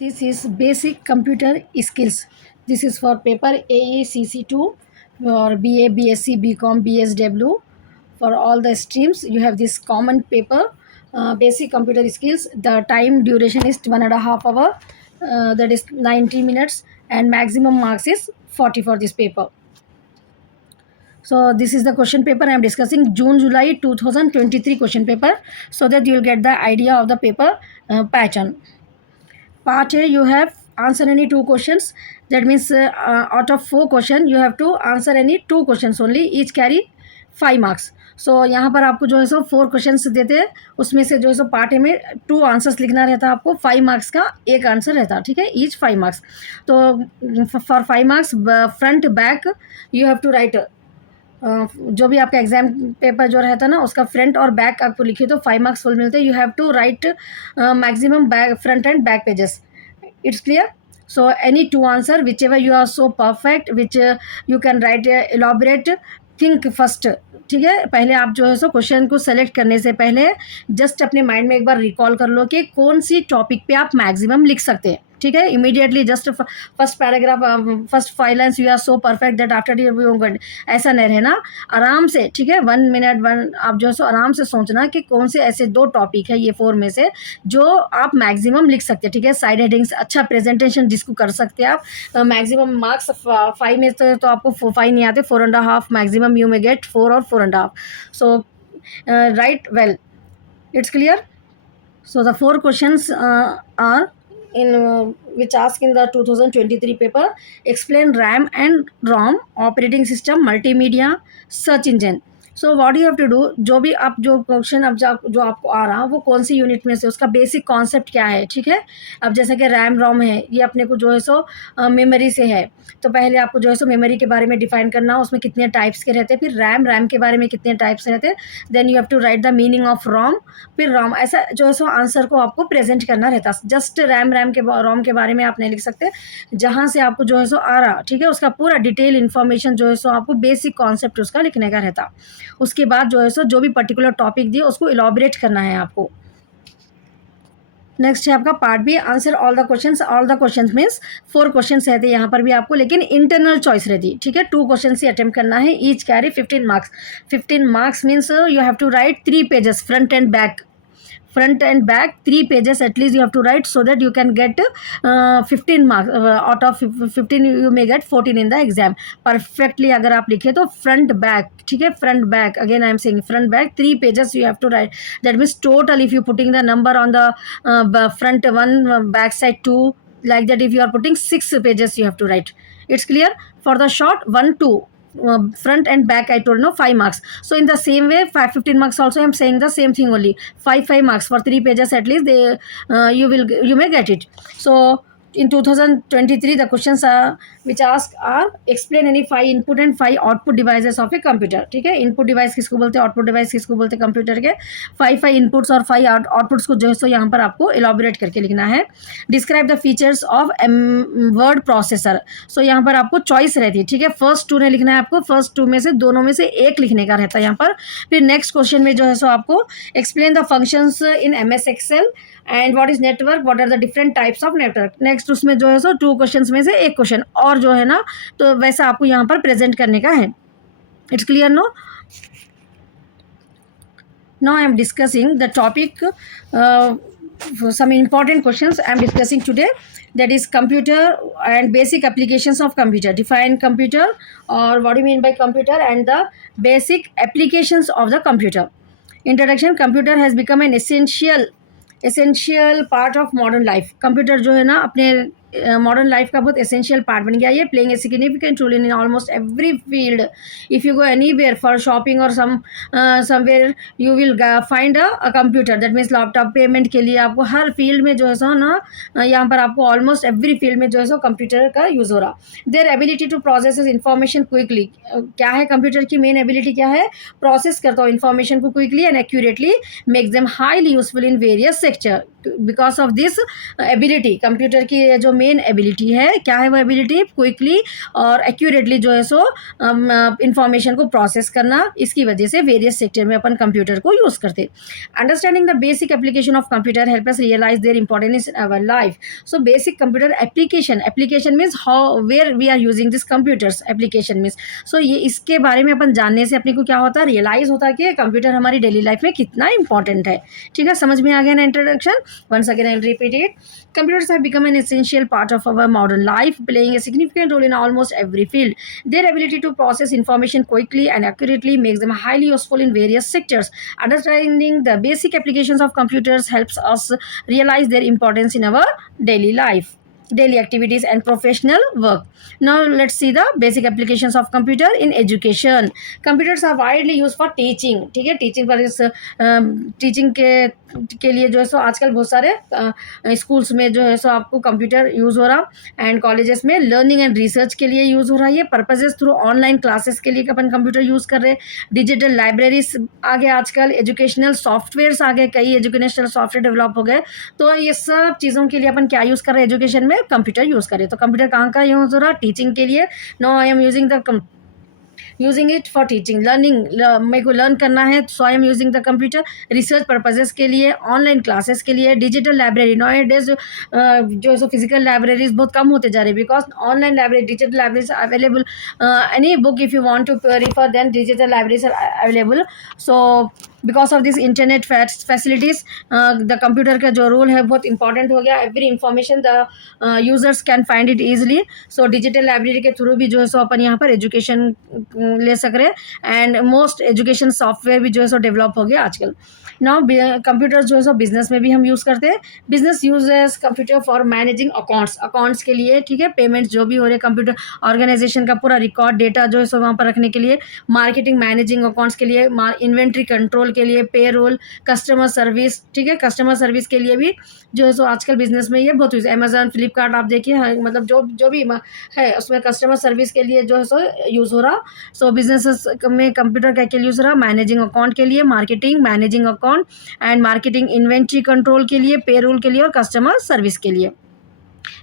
This is basic computer skills. This is for paper AE CC2 or BA, BSc, BCom, BSW. For all the streams, you have this common paper, basic computer skills. The time duration is 1.5 hours, that is 90 minutes, and maximum marks is 40 for this paper. So this is the question paper I am discussing, June July 2023 question paper, so that you will get the idea of the paper pattern. Part A, you have answer any two questions. That means out of 4 questions, you have to answer any 2 questions only. Each carry 5 marks. सो यहाँ पर आपको जो है सो 4 questions देते हैं, उसमें से जो है सो पार्ट ए में 2 आंसर्स लिखना रहता है आपको. 5 मार्क्स का एक आंसर रहता है, ठीक है, ईच 5 मार्क्स. तो for 5 marks front back you have to write. जो भी आपका एग्जाम पेपर जो रहता है ना, उसका फ्रंट और बैक आपको लिखिए तो 5 मार्क्स फुल मिलते हैं. You have to write maximum back front and back pages. It's clear? So any two answer, whichever you are so perfect, which you can write elaborate, think first. ठीक है, पहले आप जो है सो क्वेश्चन को select करने से पहले जस्ट अपने माइंड में एक बार रिकॉल कर लो कि कौन सी टॉपिक पे आप मैक्सिमम लिख सकते हैं. ठीक है, immediately just first paragraph, first 5 lines you are so perfect that after you good, ऐसा नहीं रहना. आराम से, ठीक है, 1 मिनट आप जो है सो आराम से सोचना कि कौन से ऐसे 2 टॉपिक है ये 4 में से जो आप मैक्सिमम लिख सकते हैं. ठीक है, साइड हेडिंग्स, अच्छा प्रेजेंटेशन जिसको कर सकते हैं आप. मैक्सिमम मार्क्स 5 में तो आपको 5 नहीं आते, 4.5 मैक्सिमम यू मे गेट 4 और 4.5. So right well, it's clear. So the 4 questions are in which ask in the 2023 paper. Explain RAM and ROM, operating system, multimedia, search engine. So what you have to do, जो भी आप जो question अब जो आपको आ रहा वो कौन सी यूनिट में से, उसका बेसिक कॉन्सेप्ट क्या है. ठीक है, अब जैसे कि रैम रोम है, ये अपने को जो है सो मेमोरी से है, तो पहले आपको जो है सो मेमोरी के बारे में डिफाइन करना, उसमें कितने टाइप्स के रहते हैं. फिर रैम के बारे में कितने टाइप्स रहते हैं. Then you have to write the meaning of ROM. फिर रोम, ऐसा जो है सो आंसर को आपको प्रेजेंट करना रहता है. जस्ट रैम के रोम के बारे में आप नहीं लिख सकते, जहाँ से आपको जो है सो आ रहा, ठीक है, उसका पूरा डिटेल इन्फॉर्मेशन जो है सो आपको बेसिक कॉन्सेप्ट उसका लिखने का रहता. उसके बाद जो है सो जो भी पर्टिकुलर टॉपिक दिए उसको इलॉबरेट करना है आपको. नेक्स्ट है आपका part B, answer all the questions. All the questions means 4 questions रहते हैं यहाँ पर भी आपको, लेकिन इंटरनल चॉइस रहती है. ठीक है, 2 क्वेश्चन ही अटेम्प्ट करना है. Each carry 15 marks. 15 marks means you have to write 3 pages, front and back 3 pages at least you have to write, so that you can get 15 marks. Out of 15 you may get 14 in the exam. Perfectly अगर आप लिखे तो front back, ठीक है, front back, again I am saying front back 3 pages you have to write. That means total, if you putting the number on the front 1, back side 2, like that, if you are putting 6 pages you have to write. It's clear. For the short 1, 2, front and back I told, no, 5 marks. So in the same way 15 marks also I am saying the same thing only. 5 marks for 3 pages at least, you may get it. So in 2023 the questions are which ask are explain any 5 input and 5 output devices of a computer. ठीक है, input device किसको बोलते हैं, output device किसको बोलते हैं computer के. 5 inputs और 5 आउटपुट्स को जो है सो यहाँ पर आपको इलाबोरेट करके लिखना है. Describe the features of word processor. So यहाँ पर आपको चॉइस रहती है. ठीक है, फर्स्ट 2 ने लिखना है आपको, फर्स्ट 2 में से दोनों में से एक लिखने का रहता है यहाँ पर. फिर नेक्स्ट क्वेश्चन में जो है सो आपको explain the functions in MS Excel and what is network, what are the different types of network. Next उसमें जो है सो 2 क्वेश्चंस में से एक क्वेश्चन और जो है ना, तो वैसा आपको यहाँ पर प्रेजेंट करने का है. It's clear no. Now I am discussing the topic, some important questions I am discussing today, that is computer and basic applications of computer. Define computer, or what do you mean by computer, and the basic applications of the computer. Introduction. Computer has become an essential part of modern life. Computer जो है ना अपने modern life का बहुत essential part बन गया है. Playing a significant role in almost every field. If you go anywhere for shopping और somewhere you will find a computer. That means laptop. Payment के लिए आपको हर फील्ड में जो है सो ना, यहाँ पर आपको ऑलमोस्ट एवरी फील्ड में जो है सो कंप्यूटर का यूज़ हो रहा. Their ability to process information quickly. क्या है कंप्यूटर की मेन एबिलिटी, क्या है, प्रोसेस करता हो इन्फॉर्मेशन को quickly and accurately, makes them highly useful in various sector. Because of this ability, computer की जो मेन एबिलिटी है, क्या है वो एबिलिटी? क्विकली और एक्यूरेटली जो है सो इंफॉर्मेशन को प्रोसेस करना। इसकी वजह से वेरियस सेक्टर में अपन कंप्यूटर को यूज़ करते। Understanding the basic application of computer help us realize their importance in our life. So basic computer application means how where we are using this computers, application means so ये इसके बारे में अपन जानने से अपने को क्या होता है, रियलाइज होता है कि कंप्यूटर हमारी डेली लाइफ में कितना इंपॉर्टेंट है। ठीक है, समझ में आ गया ना introduction? Once again I will repeat it. Computers have become an essential part of our modern life, playing a significant role in almost every field. Their ability to process information quickly and accurately makes them highly useful in various sectors. Understanding the basic applications of computers helps us realize their importance in our daily life, daily activities and professional work. Now let's see the basic applications of computer in education. Computers are widely used for teaching. ठीक है, teaching पर इस teaching के लिए जो है सो आजकल बहुत सारे स्कूल्स में जो है सो आपको कंप्यूटर यूज़ हो रहा, एंड कॉलेजेस में लर्निंग एंड रिसर्च के लिए यूज़ हो रहा है। ये पर्पजेस थ्रू ऑनलाइन क्लासेस के लिए अपन कंप्यूटर यूज़ कर रहे हैं। डिजिटल लाइब्रेरीज आ गए आजकल, एजुकेशनल सॉफ्टवेयर्स आ गए, कई एजुकेशनल सॉफ्टवेयर डेवलप हो गए। तो ये सब चीज़ों के लिए अपन क्या यूज़ कर रहे हैं एजुकेशन में? कंप्यूटर यूज़ करें। तो कंप्यूटर कहाँ का यूज़ हो रहा? टीचिंग के लिए। No I am using it for teaching, learning, मेरे को लर्न करना है, so I am using the computer. Research purposes के लिए, ऑनलाइन क्लासेस के लिए, डिजिटल लाइब्रेरी। नॉ डेज जो है सो फिजिकल लाइब्रेरीज बहुत कम होते जा रहे हैं, because online library, digital libraries are available. Any book if you want to refer, then digital libraries are available. So because of this internet facilities the computer का जो role है बहुत important हो गया। Every information the users can find it easily. So digital library के through भी जो है सो अपन यहाँ पर एजुकेशन ले सक रहे हैं, एंड मोस्ट एजुकेशन सॉफ्टवेयर भी जो है सो डेवलप हो गया आजकल। नाउ कंप्यूटर जो है सो बिजनेस में भी हम यूज़ करते हैं। Business uses computer for managing accounts के लिए। ठीक है, पेमेंट्स जो भी हो रहे हैं, कंप्यूटर ऑर्गेनाइजेशन का पूरा रिकॉर्ड डेटा जो है सो वहाँ पर रखने के लिए। मार्केटिंग मैनेजिंग अकाउंट्स के लिए, इन्वेंट्री कंट्रोल के लिए, पे रोल, कस्टमर सर्विस। ठीक है, कस्टमर सर्विस के लिए भी जो है सो आजकल बिजनेस में ये बहुत यूज़। अमेजन, फ्लिपकार्ट आप देखिए, मतलब जो भी है उसमें कस्टमर सर्विस के लिए जो है सो यूज़ हो रहा। सो बिजनेस में कंप्यूटर क्या क्या यूज़ रहा? मैनेजिंग अकाउंट के लिए, marketing managing account, and marketing inventory control के लिए, पे रोल के लिए और कस्टमर सर्विस के लिए।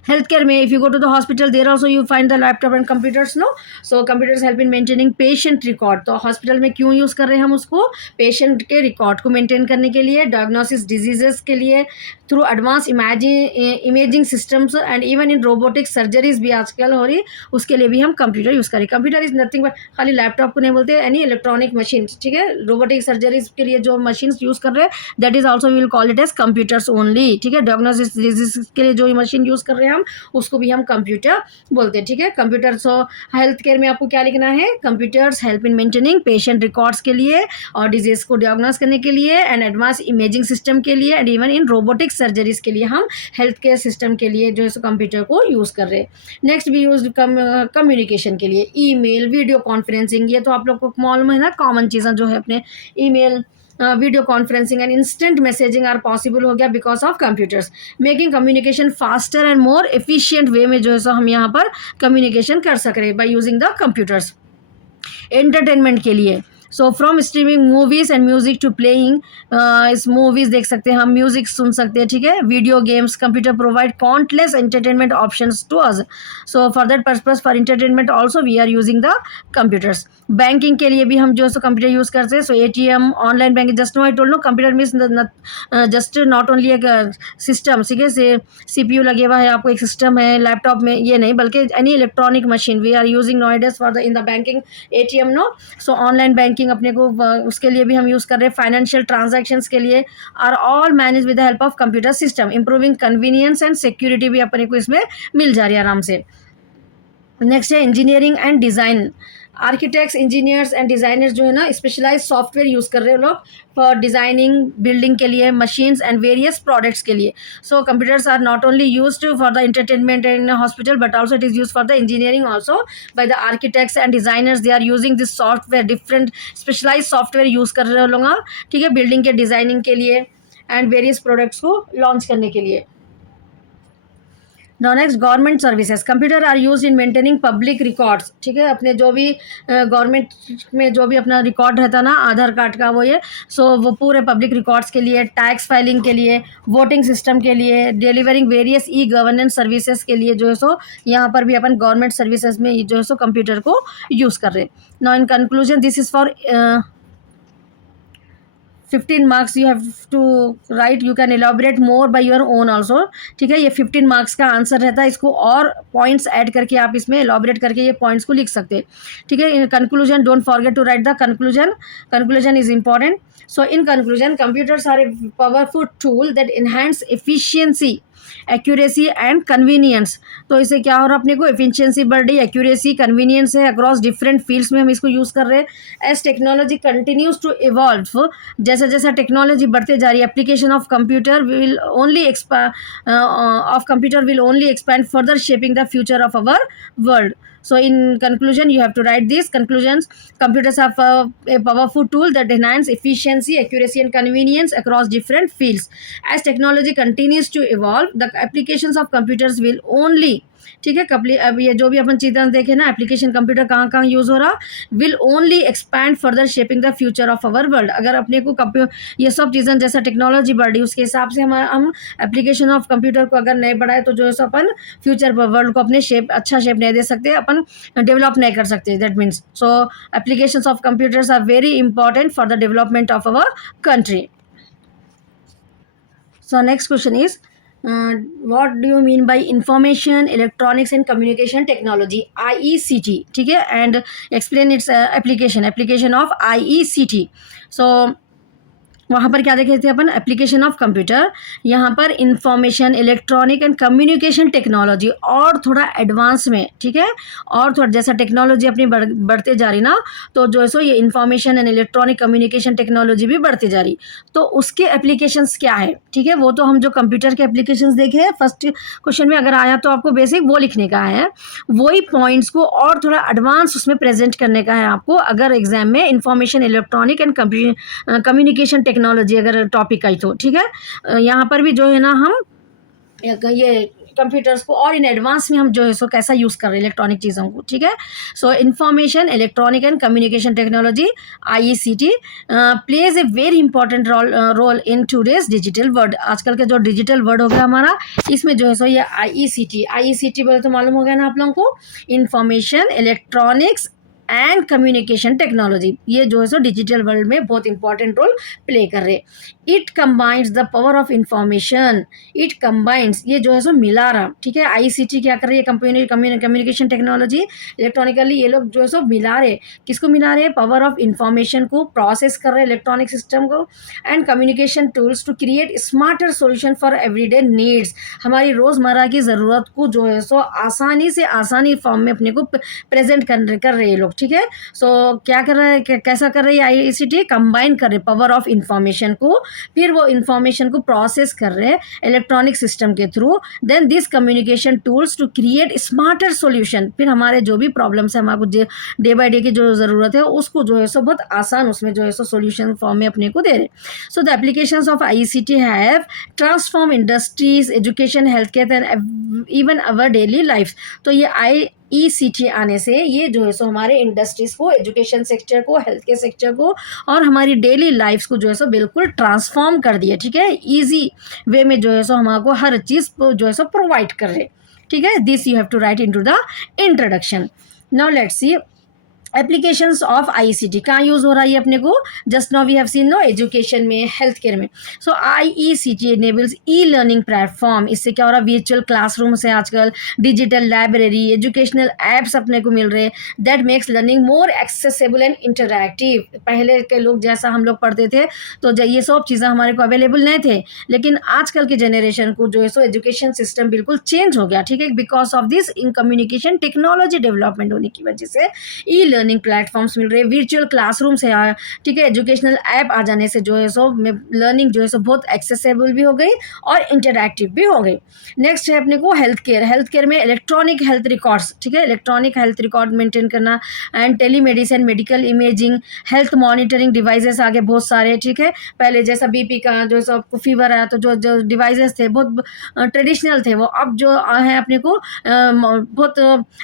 Healthcare में, if you go to the hospital, there also you find the laptop and computers, no? So computers help in maintaining patient record. तो हॉस्पिटल में क्यों यूज़ कर रहे हैं हम उसको? पेशेंट के रिकॉर्ड को मेंटेन करने के लिए, डायग्नोसिस डिजीजेस के लिए, through advance imaging systems, and even in robotic surgeries भी आजकल हो रही, उसके लिए भी हम कंप्यूटर यूज़ करें। कंप्यूटर इज़ नथिंग बट, खाली लैपटॉप को नहीं बोलते, एनी इलेक्ट्रॉनिक मशीन। ठीक है, रोबोटिक सर्जरीज के लिए जो मशीन यूज़ कर रहे हैं, that is also we will call it as computers only. ठीक है, डायग्नोसिस डिजीज के लिए जो मशीन यूज़ कर रहे हैं हम, उसको भी हम कंप्यूटर बोलते हैं। ठीक है, कंप्यूटर। सो हेल्थ केयर में आपको क्या लिखना है? Computers help in maintaining patient records के लिए और डिजीज को डायग्नोस करने के लिए, एंड एडवांस इमेजिंग सिस्टम के लिए, and even in robotic surgeries के लिए हम हेल्थ केयर सिस्टम के लिए जो है सो कंप्यूटर को यूज़ कर रहे हैं। नेक्स्ट भी यूज कम्युनिकेशन के लिए, ईमेल, वीडियो कॉन्फ्रेंसिंग। ये तो आप लोग को मालूम है ना, कॉमन चीज़ें जो है अपने email, video conferencing and instant messaging are possible हो गया because of computers, making communication faster and more efficient way में जो है सो हम यहाँ पर कम्युनिकेशन कर सक रहे हैं by using the computers. Entertainment के लिए, so from streaming movies and music to playing, इस मूवीज़ देख सकते हैं हम, म्यूज़िक सुन सकते हैं। ठीक है, video games, computer provide countless entertainment options to us. So for that purpose, for entertainment also we are using the computers. Banking के लिए भी हम जो है सो कंप्यूटर यूज़ करते हैं। So ATM, online banking, just no I told no, computer means just not only एक system. ठीक है, से CPU लगे हुआ है, आपको एक सिस्टम है लैपटॉप में, ये नहीं, बल्कि any electronic machine we are using nowadays for the in the banking, ATM, no. So online banking अपने को उसके लिए भी हम यूज़ कर रहे हैं। फाइनेंशियल ट्रांजैक्शंस के लिए are all manage with the help of computer system, improving convenience and security भी अपने को इसमें मिल जा रही है आराम से। नेक्स्ट है engineering and design. Architects, engineers and designers जो है ना, स्पेशलाइज सॉफ्टवेयर यूज़ कर रहे हैं लोग फॉर डिज़ाइनिंग, बिल्डिंग के लिए, मशीन्स एंड वेरियस प्रोडक्ट्स के लिए। So computers are not only used for the entertainment in hospital, but also it is use for the engineering also by the architects and designers. They are using this software, different specialise software use कर रहे लोग। ठीक है, building के designing के लिए and various products को launch करने के लिए। Now next government services, computer are use in maintaining public records, ठीक है, अपने जो भी गवर्नमेंट में जो भी अपना रिकॉर्ड रहता ना आधार कार्ड का वो ये, सो वो पूरे पब्लिक रिकॉर्ड्स के लिए, टैक्स फाइलिंग के लिए, वोटिंग सिस्टम के लिए, डिलीवरिंग वेरियस ई गवर्नेंस सर्विसेज के लिए जो है सो यहाँ पर भी अपन गवर्नमेंट सर्विसेज में जो है सो कंप्यूटर को यूज़ कर रहे हैं. Now in conclusion this is for 15 marks you have to write, you can elaborate more by your own also, ठीक है. ये 15 मार्क्स का आंसर रहता है, इसको और पॉइंट्स ऐड करके आप इसमें एलॉबरेट करके ये पॉइंट्स को लिख सकते हैं, ठीक है. In conclusion don't forget to write the conclusion is important. So in conclusion computers are a powerful tool that enhance efficiency, accuracy and convenience. तो इससे क्या हो रहा है, अपने को एफिशिएंसी बढ़ रही, एक्यूरेसी, कन्वीनियंस है, अक्रॉस डिफरेंट फील्ड्स में हम इसको यूज़ कर रहे हैं. As technology continues to evolve, जैसे जैसे टेक्नोलॉजी बढ़ते जा रही है, application of computer will only expand further shaping the future of our world. So in conclusion you have to write these conclusions. Computers are a powerful tool that enhance efficiency, accuracy and convenience across different fields. As technology continues to evolve, the applications of computers will only, ठीक है, अब ये जो भी अपन चीज़ें देखें ना, application computer कहाँ कहाँ यूज़ हो रहा, will only expand further shaping the future of our world. अगर अपने को ये सब चीज़ें जैसा टेक्नोलॉजी बढ़ रही उसके हिसाब से हम एप्लीकेशन ऑफ कंप्यूटर को अगर नहीं बढ़ाए तो जो है सो अपन फ्यूचर वर्ल्ड को अपने अच्छा शेप नहीं दे सकते, अपन डेवलप नहीं कर सकते. That means so applications of computers are very important for the development of our country. So next question is, what do you mean by information electronics and communication technology, IECT, ठीक है, and explain its application of IECT. So वहाँ पर क्या देखे थे अपन, application of computer, यहाँ पर information electronic and communication technology और थोड़ा एडवांस में, ठीक है, और थोड़ा जैसा टेक्नोलॉजी अपनी बढ़ते जा रही ना, तो जो है सो ये information and electronic communication technology भी बढ़ती जा रही. तो उसके एप्लीकेशंस क्या है, ठीक है, वो तो हम जो कंप्यूटर के एप्लीकेशंस देखे हैं फर्स्ट क्वेश्चन में, अगर आया तो आपको बेसिक वो लिखने का है, वही पॉइंट्स को और थोड़ा एडवांस उसमें प्रेजेंट करने का है आपको, अगर एग्जाम में information electronic and communication technology अगर टॉपिक आई तो, ठीक है. यहाँ पर भी जो है ना हम ये कंप्यूटर्स को और इन एडवांस में हम जो है सो कैसा यूज़ कर रहे हैं इलेक्ट्रॉनिक चीज़ों को, ठीक है. So information electronic and communication technology IECT plays a very important role in today's digital world. आजकल का जो डिजिटल वर्ल्ड हो गया हमारा, इसमें जो है सो ये IECT बोले तो मालूम हो गया ना आप लोगों को, information electronics and communication technology, ये जो है सो डिजिटल वर्ल्ड में बहुत इंपॉर्टेंट रोल प्ले कर रहे. It combines the power of information, it combines, ये जो है सो मिला रहा, ठीक है. IECT क्या कर रही है, कम्युनिकेशन टेक्नोलॉजी इलेक्ट्रॉनिकली, ये लोग जो है सो मिला रहे, किसको मिला रहे, पावर ऑफ इंफॉर्मेशन को प्रोसेस कर रहे इलेक्ट्रॉनिक सिस्टम को, and communication tools to create smarter solution for everyday needs. हमारी रोज़मर्रा की ज़रूरत को जो है सो आसानी फॉर्म में अपने को प्रेजेंट कर रहे हैं लोग, ठीक है. सो क्या कर रहे हैं, कैसा कर रही है IECT, कंबाइन कर रहे पावर ऑफ इंफॉर्मेशन को, फिर वो इंफॉर्मेशन को प्रोसेस कर रहे हैं इलेक्ट्रॉनिक सिस्टम के through, then this communication tools to create smarter solution. फिर हमारे जो भी प्रॉब्लम्स है, हमारे डे बाय डे की जो ज़रूरत है उसको जो है सो बहुत आसान उसमें जो है सो सॉल्यूशन फॉर्म में अपने को दे रहे. So the applications of IECT have transform industries, education, health care and even our daily life. तो ये IECT आने से ये जो है सो हमारे इंडस्ट्रीज़ को, एजुकेशन सेक्टर को, हेल्थ केयर सेक्टर को और हमारी डेली लाइफ्स को जो है सो बिल्कुल ट्रांसफॉर्म कर दिया, ठीक है. इजी वे में जो है सो हमको हर चीज़ जो है सो प्रोवाइड कर रहे, ठीक है. This you have to write into the introduction. Now let's see applications of IECT कहाँ यूज़ हो रहा है अपने को, just now we have seen no, education में, हेल्थ केयर में. So IECT enables e learning platform. इससे क्या हो रहा है, वर्चुअल क्लासरूम्स है आजकल, डिजिटल लाइब्रेरी, एजुकेशनल ऐप्स अपने को मिल रहे हैं, that makes learning more accessible and interactive. पहले के लोग जैसा हम लोग पढ़ते थे तो ये सब चीज़ें हमारे को अवेलेबल नहीं थे, लेकिन आजकल के जनरेशन को जो है सो एजुकेशन सिस्टम बिल्कुल चेंज हो गया, ठीक है, because of this in communication technology development होने की वजह से ई लर्निंग प्लेटफॉर्म्स मिल रहे हैं, वर्चुअल क्लासरूम्स है, ठीक है, एजुकेशनल ऐप आ जाने से जो है सो लर्निंग जो है सो बहुत एक्सेसिबल भी हो गई और इंटरैक्टिव भी हो गई। नेक्स्ट है अपने को हेल्थ केयर में इलेक्ट्रॉनिक हेल्थ रिकॉर्ड्स, ठीक है, इलेक्ट्रॉनिक हेल्थ रिकॉर्ड मेंटेन करना and telemedicine, medical imaging, health monitoring devices आगे बहुत सारे, ठीक है। पहले जैसा बीपी का जो सबको फीवर आया तो जो जो डिवाइसेस थे बहुत ट्रेडिशनल थे, वो अब जो है अपने को बहुत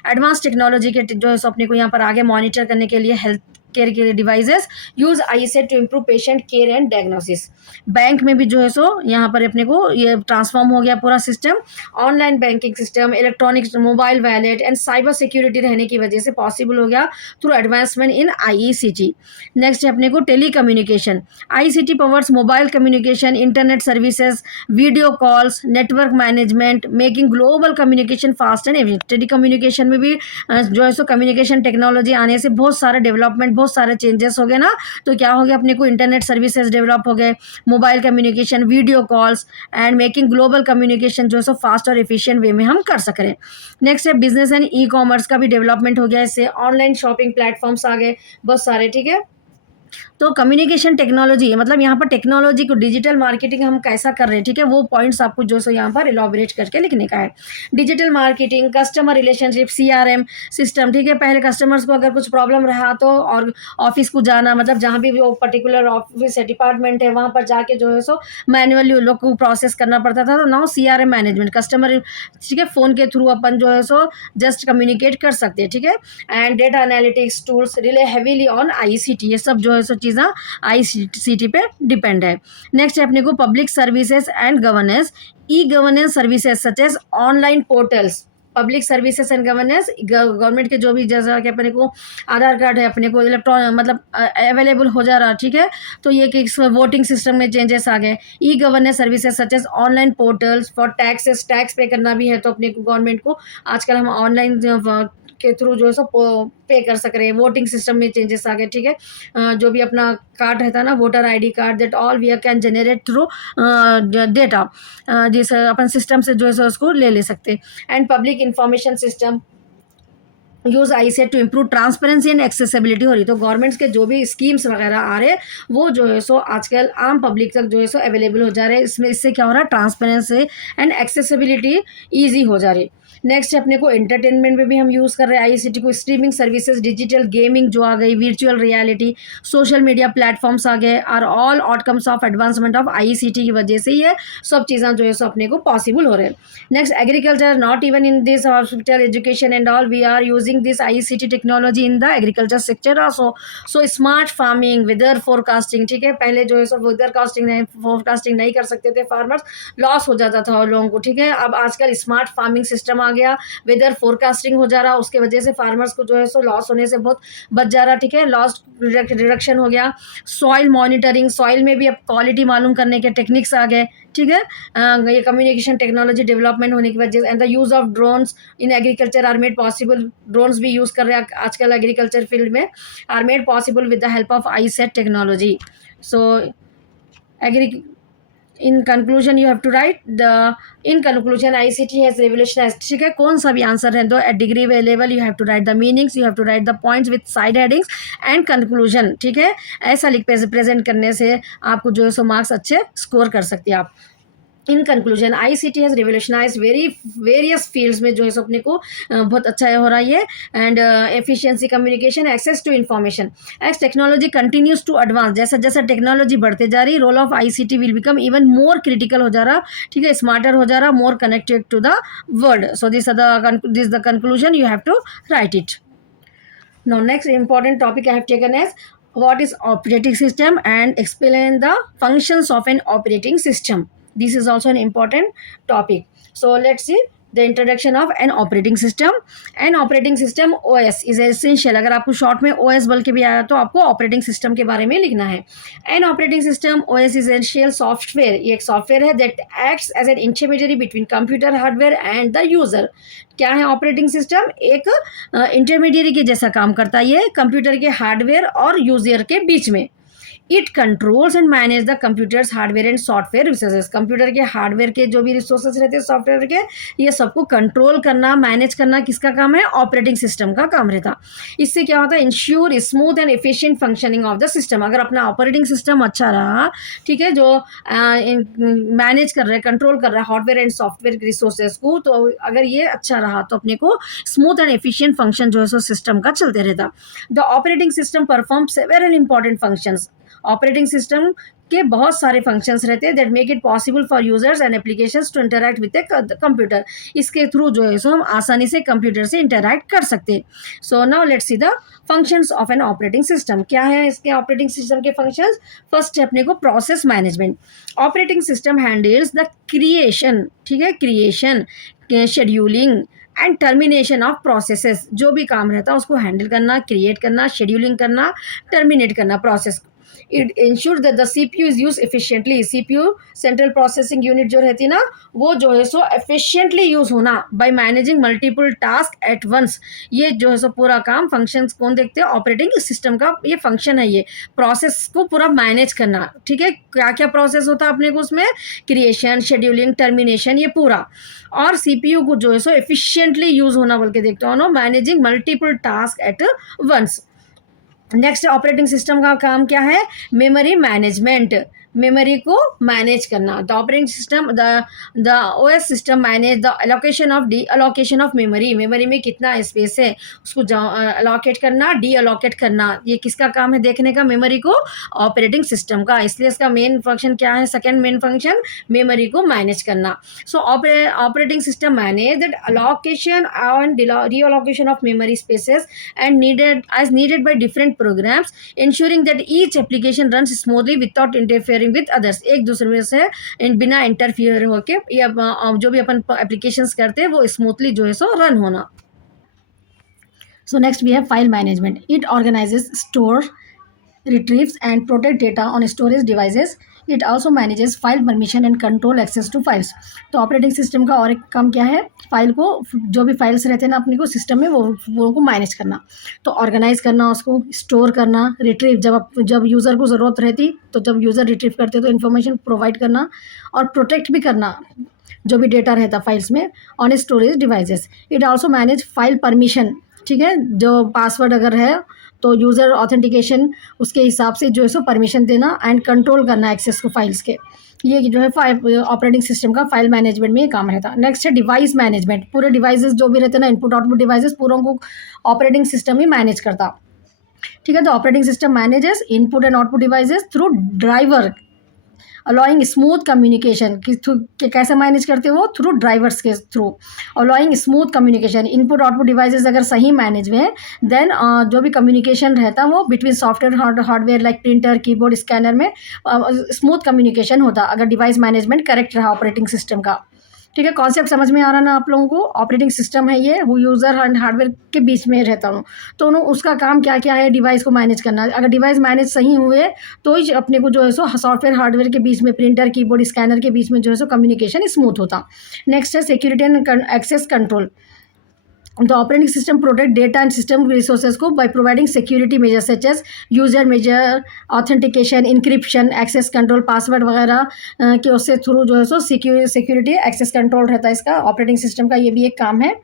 एडवांस टेक्नोलॉजी के जो है सो अपने को यहाँ पर आगे मॉनिटर करने के लिए हेल्थ केयर के लिए devices use ICT to improve patient care and diagnosis. Bank में भी जो है सो यहाँ पर अपने को ये ट्रांसफॉर्म हो गया पूरा सिस्टम, online banking system, electronic mobile wallet and cyber security रहने की वजह से पॉसिबल हो गया through advancement in ICT. Next है अपने को telecommunication, ICT powers mobile communication, internet services, video calls, network management, making global communication fast and efficient. Telecommunication में भी जो है सो कम्युनिकेशन टेक्नोलॉजी आने से बहुत सारा डेवलपमेंट, बहुत सारे चेंजेस हो गए ना, तो क्या हो गया अपने को इंटरनेट सर्विसेज डेवलप हो गए, mobile communication, video calls and making global communication जो है सो फास्ट और एफिशिएंट वे में हम कर सक रहे हैं। नेक्स्ट है बिजनेस एंड ई कॉमर्स का भी डेवलपमेंट हो गया, इससे ऑनलाइन शॉपिंग प्लेटफॉर्म्स आ गए बहुत सारे, ठीक है। तो कम्युनिकेशन टेक्नोलॉजी मतलब यहाँ पर टेक्नोलॉजी को डिजिटल मार्केटिंग हम कैसा कर रहे हैं, ठीक है, वो पॉइंट्स आपको जो सो यहाँ पर इलॉबरेट करके लिखने का है। Digital marketing, customer relationship, CRM system, ठीक है। पहले कस्टमर्स को अगर कुछ प्रॉब्लम रहा तो और ऑफिस को जाना, मतलब जहाँ भी वो पर्टिकुलर ऑफिस है, डिपार्टमेंट है, वहाँ पर जाके जो है सो मैनुअली उन लोग को प्रोसेस करना पड़ता था। तो नाउ सीआरएम मैनेजमेंट, कस्टमर, ठीक है, फ़ोन के थ्रू अपन जो है सो जस्ट कम्युनिकेट कर सकते हैं, ठीक है। And data analytics tools relay heavily on ICT, ये सब जो है सो चीज़ें आईसीटी पे डिपेंड है। नेक्स्ट है अपने को public services and governance, e governance services such as online portals, public services and governance, government के जो भी जैसा कि अपने को आधार कार्ड है अपने को इलेक्ट्रॉनिक मतलब अवेलेबल हो जा रहा, ठीक है। तो ये कि वोटिंग सिस्टम में चेंजेस आ गए। E governance services such as online portals for taxes, tax pay करना भी है तो अपने को गवर्नमेंट को आजकल हम ऑनलाइन के थ्रू जो है सो पे कर सक रहे हैं। वोटिंग सिस्टम में चेंजेस आ गए, ठीक है। जो भी अपना कार्ड रहता है ना, voter ID card, that all we can generate through data, जिस अपन सिस्टम से जो है सो उसको ले सकते हैं। And public information system use ICT to improve transparency and accessibility हो रही। तो गवर्नमेंट्स के जो भी स्कीम्स वगैरह आ रहे हैं वो जो है सो आजकल आम पब्लिक तक जो है सो अवेलेबल हो जा रहे हैं। इसमें इससे क्या हो रहा है, ट्रांसपेरेंसी एंड एक्सेसिबिलिटी ईजी हो जा रही। नेक्स्ट अपने को एंटरटेनमेंट में भी हम यूज़ कर रहे हैं आईसीटी को, स्ट्रीमिंग सर्विसेज, डिजिटल गेमिंग जो आ गई, virtual reality, social media platforms आ गए, are all outcomes of advancement of ICT की वजह से ये सब चीज़ें जो है सो अपने को पॉसिबल हो रहे हैं। Next agriculture, not even in this hospital, education and all, we are using this ICT technology in the agriculture sector also. So smart farming, weather forecasting, ठीक है। पहले जो है सो वेदर फोरकास्टिंग नहीं कर सकते थे फार्मर्स, लॉस हो जाता था लोगों को, ठीक है। अब आजकल स्मार्ट फार्मिंग सिस्टम आ गया, वेदर फोरकास्टिंग हो जा रहा, उसके वजह से फार्मर्स को जो है सो लॉस होने से बहुत बच जा रहा, ठीक है। लॉस रिडक्शन हो गया। सॉइल मॉनिटरिंग, सॉइल में भी अब क्वालिटी मालूम करने के टेक्निक्स आ गए, ठीक है। ये कम्युनिकेशन टेक्नोलॉजी डेवलपमेंट होने की वजह से and the use of drones in agriculture are made possible, drones भी यूज़ कर रहे हैं आजकल एग्रीकल्चर फील्ड में, are made possible with the help of ICT technology. So agri in conclusion you have to write the, in conclusion ICT has revolutionized, ठीक है। कौन सा भी आंसर है तो at degree level you have to write the meanings, you have to write the points with side headings and conclusion, ठीक है। ऐसा लिख प्रेजेंट करने से आपको जो है सो मार्क्स अच्छे स्कोर कर सकते हैं आप। In conclusion ICT has revolutionise various fields में जो है सो अपने को बहुत अच्छा हो रहा है। And efficiency, communication, access to information, as technology continues to advance, जैसा जैसा टेक्नोलॉजी बढ़ते जा रही, role of ICT will become even more critical हो जा रहा, ठीक है, स्मार्टर हो जा रहा, more connected to the world. So this the conclusion you have to write it. Now next important topic I have taken is what is operating system and explain the functions of an operating system. This is also an important topic. So let's see the introduction of an operating system. An operating system OS is essential. अगर आपको short में OS बोल के भी आया तो आपको operating system के बारे में लिखना है। An operating system OS is essential software, ये एक सॉफ्टवेयर है that acts as an intermediary between computer hardware and the user. क्या है ऑपरेटिंग सिस्टम, एक इंटरमीडियरी के जैसा काम करता है ये कंप्यूटर के हार्डवेयर और यूजर के बीच में। It controls and manage the computers hardware and software resources. Computer के हार्डवेयर के जो भी रिसोर्सेज रहते हैं सॉफ्टवेयर के, ये सबको कंट्रोल करना, मैनेज करना किसका काम है? ऑपरेटिंग सिस्टम का काम रहता। इससे क्या होता है? Ensure smooth and efficient functioning of the system. अगर अपना ऑपरेटिंग सिस्टम अच्छा रहा, ठीक है, जो मैनेज कर रहा है, कंट्रोल कर रहा है हार्डवेयर एंड सॉफ्टवेयर रिसोर्सेज को, तो अगर ये अच्छा रहा तो अपने को स्मूथ एंड एफिशिएंट फंक्शन जो है सो सिस्टम का चलते रहता। The operating system perform several important functions. Operating system के बहुत सारे फंक्शंस रहते हैं that make it possible for users and applications to interact with computer. इसके थ्रू जो है सो हम आसानी से कंप्यूटर से इंटरैक्ट कर सकते हैं। So now let's see the functions of N operating system. क्या है इसके ऑपरेटिंग सिस्टम के फंक्शंस? फर्स्ट है अपने को process management. Operating system handles the creation, ठीक है, creation, scheduling and termination of processes. जो भी काम रहता है उसको हैंडल करना, क्रिएट करना, शेड्यूलिंग करना, टर्मिनेट करना process. It ensure that the CPU is use efficiently. CPU central processing unit जो रहती है ना, वो जो है सो एफिशिएंटली यूज होना by managing multiple task at once. ये जो है सो पूरा काम फंक्शंस कौन देखते हैं? ऑपरेटिंग सिस्टम का ये फंक्शन है, ये प्रोसेस को पूरा मैनेज करना। ठीक है, क्या क्या प्रोसेस होता है अपने को उसमें? क्रिएशन, शेड्यूलिंग, टर्मिनेशन, ये पूरा। और सीपीयू को जो है सो एफिशिएंटली यूज होना बोल के देखते हो, managing multiple task at once. Next operating system का काम क्या है? मेमोरी मैनेजमेंट, मेमोरी को मैनेज करना। The operating system the OS system manage the allocation of deallocation of memory. Memory में कितना स्पेस है उसको अलोकेट करना, डी अलोकेट करना, ये किसका काम है देखने का? मेमोरी को, ऑपरेटिंग सिस्टम का। इसलिए इसका मेन फंक्शन क्या है? सेकेंड मेन फंक्शन मेमोरी को मैनेज करना। So operating system manage that allocation and reallocation of memory spaces and needed by different programs, ensuring that each application runs smoothly without interfering with others। एक दूसरे से बिना interfere होके या जो भी अपन एप्लीकेशंस करते हैं वो स्मूथली जो है सो रन होना। So next we have file management. It organizes, store, retrieves and protect data on storage devices. It also manages file permission and control access to files। तो ऑपरेटिंग सिस्टम का और एक काम क्या है? फाइल को, जो भी फाइल्स रहते हैं ना अपने को सिस्टम में, वो को मैनेज करना। तो ऑर्गेनाइज करना, उसको स्टोर करना, रिट्रीव जब यूज़र को ज़रूरत रहती, तो जब यूज़र रिट्रीव करते तो इन्फॉर्मेशन प्रोवाइड करना, और प्रोटेक्ट भी करना जो भी डेटा रहता फाइल्स में on storage devices. It also manage file permission, ठीक है, जो पासवर्ड अगर है तो यूज़र ऑथेंटिकेशन उसके हिसाब से जो है सो परमिशन देना एंड कंट्रोल करना एक्सेस को फाइल्स के। ये जो है ऑपरेटिंग सिस्टम का फाइल मैनेजमेंट में ये काम रहता है। नेक्स्ट है डिवाइस मैनेजमेंट। पूरे डिवाइसेस जो भी रहते हैं ना, इनपुट आउटपुट डिवाइसेस, पूरों को ऑपरेटिंग सिस्टम ही मैनेज करता। ठीक है, तो operating system manages input and output devices through driver, allowing smooth communication. कैसे मैनेज करते हो? थ्रू ड्राइवर्स के through. Allowing smooth communication, input output devices अगर सही मैनेज में, देन जो भी कम्युनिकेशन रहता है वो between software hardware like printer, keyboard, scanner में स्मूथ कम्युनिकेशन होता अगर डिवाइस मैनेजमेंट करेक्ट रहा ऑपरेटिंग सिस्टम का। ठीक है, कॉन्सेप्ट समझ में आ रहा ना आप लोगों को? ऑपरेटिंग सिस्टम है ये, वो यूज़र एंड हार्डवेयर के बीच में रहता हूँ, तो उसका काम क्या क्या है? डिवाइस को मैनेज करना। अगर डिवाइस मैनेज सही हुए तो ही अपने को जो है सो सॉफ्टवेयर हार्डवेयर के बीच में, प्रिंटर, कीबोर्ड, स्कैनर के बीच में जो है सो कम्युनिकेशन स्मूथ होता। नेक्स्ट है security and access control. The operating system protect data and system resources को by providing security measures such as user measure, authentication, encryption, access control, password वगैरह के उससे थ्रू जो है सो सिक्योरिटी एक्सेस कंट्रोल रहता है इसका ऑपरेटिंग सिस्टम का। ये भी एक काम है।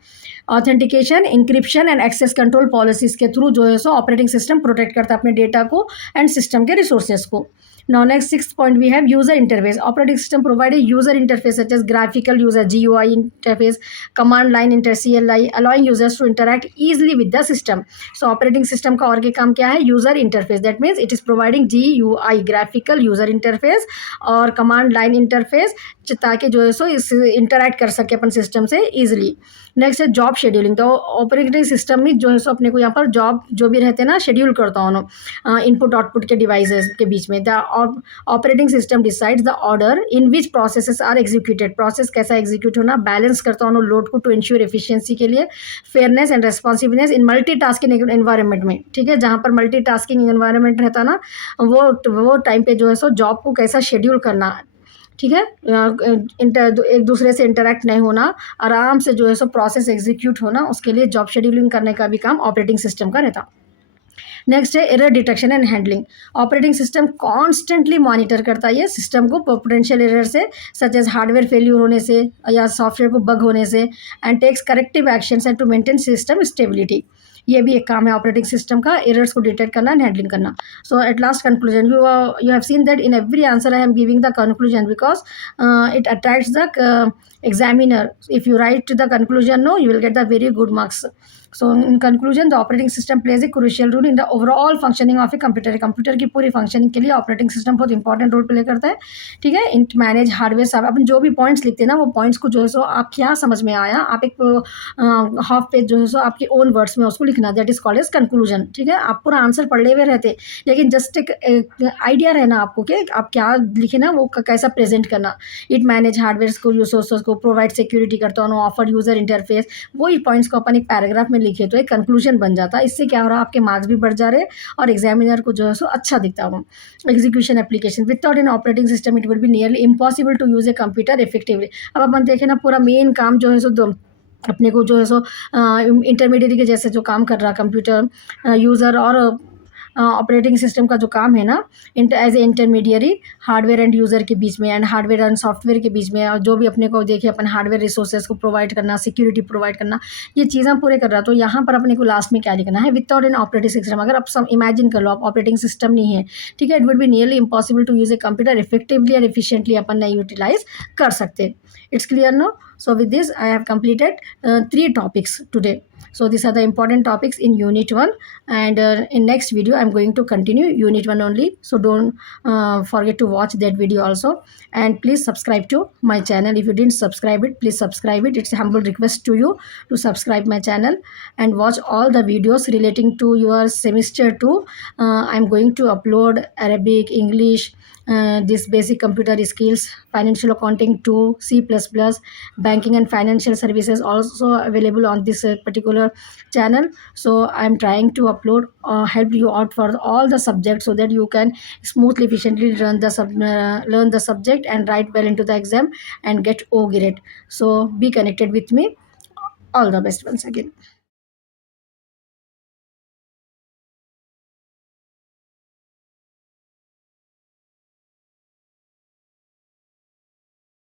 Authentication, encryption and access control policies के थ्रू जो है सो ऑपरेटिंग सिस्टम प्रोटेक्ट करता है अपने डेटा को एंड सिस्टम के रिसोर्सेज को। Now next sixth point we have user interface. Operating system provide a user interface such as graphical user GUI interface, command line CLI, allowing users to interact easily with the system. So operating system का और के काम क्या है? user interface. That means it is providing GUI, graphical user interface, और command line interface, ताकि जो है सो इस इंटरैक्ट कर सके अपन सिस्टम से ईजिली। नेक्स्ट है जॉब शेड्यूलिंग। तो ऑपरेटिंग सिस्टम में जो है सो अपने को यहाँ पर जॉब जो भी रहते हैं ना शेड्यूल करता हूँ इनपुट आउटपुट के डिवाइसेस के बीच में। The operating system decides the order in which processes are executed. Process कैसा एग्जीक्यूट होना, बैलेंस करता हूँ लोड को टू इंश्योर एफिशिएंसी के लिए, fairness and responsiveness in multitasking environment में। ठीक है, जहाँ पर मल्टी टास्किंग एनवायरनमेंट रहता ना, वो टाइम पे जो है सो जॉब को कैसा शेड्यूल करना। ठीक है, एक दूसरे से इंटरेक्ट नहीं होना, आराम से जो है सो प्रोसेस एग्जीक्यूट होना, उसके लिए जॉब शेड्यूलिंग करने का भी काम ऑपरेटिंग सिस्टम का रहता। नेक्स्ट है error detection and handling. Operating system constantly monitor करता है ये सिस्टम को पोटेंशियल एरर से, सच एज हार्डवेयर फेल्यूर होने से या सॉफ्टवेयर को बग होने से, and takes corrective actions and to maintain system stability. ये भी एक काम है ऑपरेटिंग सिस्टम का, एरर्स को डिटेक्ट करना एंड हैंडलिंग करना। So at last conclusion, you have seen that in every answer I am giving the conclusion because it attracts the examiner. If you write the conclusion no, you will get the very good marks. So in conclusion, the operating system plays a crucial role in the overall functioning of a computer. Computer की पूरी functioning के लिए operating system बहुत important role play करता है, ठीक है। Int manage hardware सब, अपन जो भी पॉइंट्स लिखते हैं ना, वो पॉइंट्स को जो है सो आप क्या समझ में आया, आप एक हाफ पेज जो है सो आपके ओन वर्ड्स में उसको लिखना, that is called as conclusion, ठीक है। आप पूरा आंसर पढ़े हुए रहते, लेकिन जस्ट एक आइडिया रहना आपको कि आप क्या लिखे ना, वो कैसा प्रेजेंट करना। इट मैनेज हार्डवेयर को, रिसोर्सेज को, प्रोवाइड सिक्योरिटी करता हूँ, ऑफर यूजर इंटरफेस, वही पॉइंट्स को अपन एक पैराग्राफ में लिखे तो एक कंक्लूजन बन जाता है। इससे क्या हो रहा है, आपके मार्क्स भी बढ़ जा रहे और एग्जामिनर को जो है सो अच्छा दिखता हो। Execution application, without an operating system it will be nearly impossible to use a computer effectively. अब अपन देखें ना, पूरा मेन काम जो है सो अपने को जो है सो इंटरमीडिएट के जैसे जो काम कर रहा कंप्यूटर यूज़र और ऑपरेटिंग सिस्टम का जो काम है ना, as a intermediary hardware and user के बीच में एंड हार्डवेयर एंड सॉफ्टवेयर के बीच में, और जो भी अपने को देखिए अपन हार्डवेयर रिसोर्सेज को प्रोवाइड करना, सिक्योरिटी प्रोवाइड करना, ये चीज़ें पूरे कर रहा। तो यहाँ पर अपने को लास्ट में क्या लिखना है, विदाउट एन ऑपरेटिंग सिस्टम। अगर आप सब इमेजिन कर लो आप ऑपरेटिंग सिस्टम नहीं है, ठीक है, it would be nearly impossible to use a computer effectively and efficiently, अपन नहीं यूटिलाइज कर सकते। It's clear now? So with this I have completed 3 topics today. So these are the important topics in unit 1, and in next video I'm going to continue unit 1 only. So don't forget to watch that video also, and please subscribe to my channel. If you didn't subscribe it, please subscribe it. It's a humble request to you to subscribe my channel and watch all the videos relating to your semester 2. I'm going to upload Arabic, English, this basic computer skills, financial accounting 2, C++, banking and financial services also available on this particular channel. So I'm trying to upload help you out for all the subjects so that you can smoothly, efficiently learn the subject and write well into the exam and get O grade. So be connected with me. All the best once again.